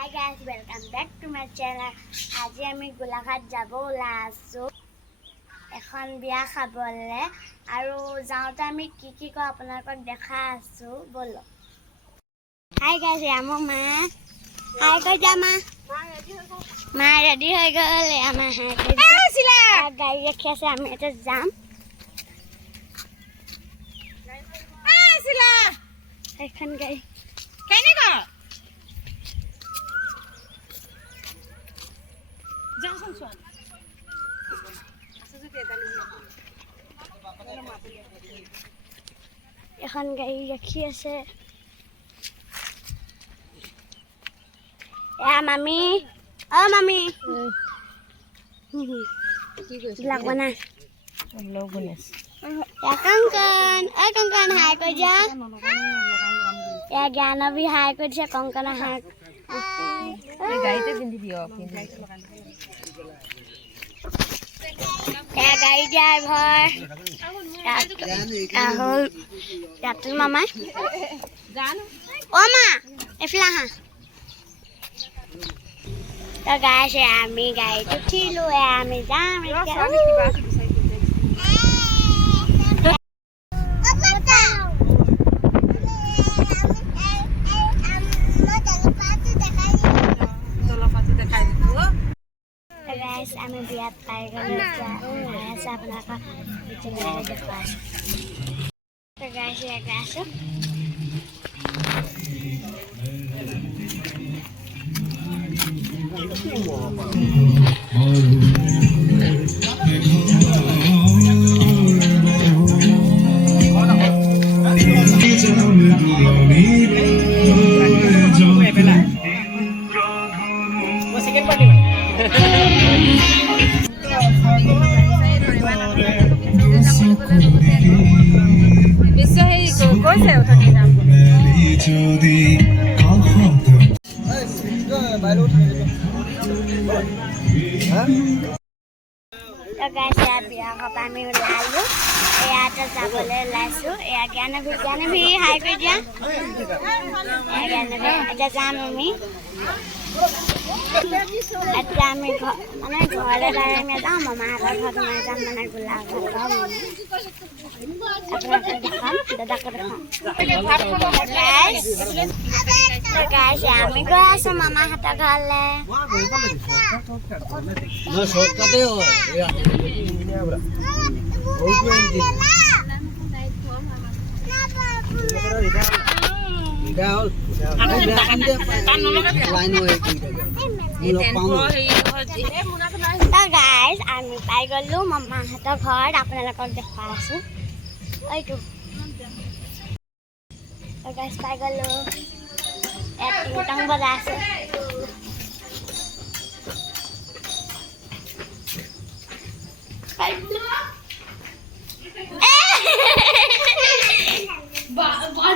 Hi guys, welcome back to my channel. আজি আমি গোলাঘাট যাব ওলাই আছো এখন বিয়া খাবলে আৰু যাওঁতে আমি কি কৰো আপোনালোকক দেখাই আছো বলো Hi guys, আমো মা হাই কৈ যামা মা ৰেডি হৈ গ'ল আমাৰ হাইছিলা গাড়ী ৰাখি আছে আমি এটা যাম আছিলা এখন গাড়ী কেনে গ'ল Jangan suan. এখন গাড়ী ৰাখি আছে মামি মামি কি কৈছে লাগব না লগ বনাইছ কংকন হাই কৈ যা জ্ঞানবী হাই কৈ দিছে কংকন হাই গাড়ীতে পিন্ধি দিও গাড়ী ড্ৰাইভাৰ ৰাহুল ৰাতুল মামা মা এফালে আহা তো গাইছ আমি গাড়ীত উঠিলো আমি যাম আমি বিয়াত পাই গ'লো আপোনালোকক দেখুৱাইছোঁ গাইছোঁ বিয়া খাবা আমি ওলালো ইয়াতে যাবলৈ ওলাইছোঁ এয়া জ্ঞানভী হাই কৰি দিয়া জ্ঞানভী এতিয়া যাম আমি এতিয়া আমি মানে ঘৰলৈ ডাইৰেক্ট নাযাওঁ মামাহঁতৰ ঘৰত সোমাই যাম মানে গোলাঘাট আপোনালোকক দেখাম দাদাকো দেখাম আমি গৈ আছোঁ মামাহঁতৰ ঘৰলৈ আমি পাই গ'লো মামাহঁতৰ ঘৰত আপোনালোকক দেখাই আছোঁ এইটো গাইজ পাই গ'লো টিংটং বজাই আছে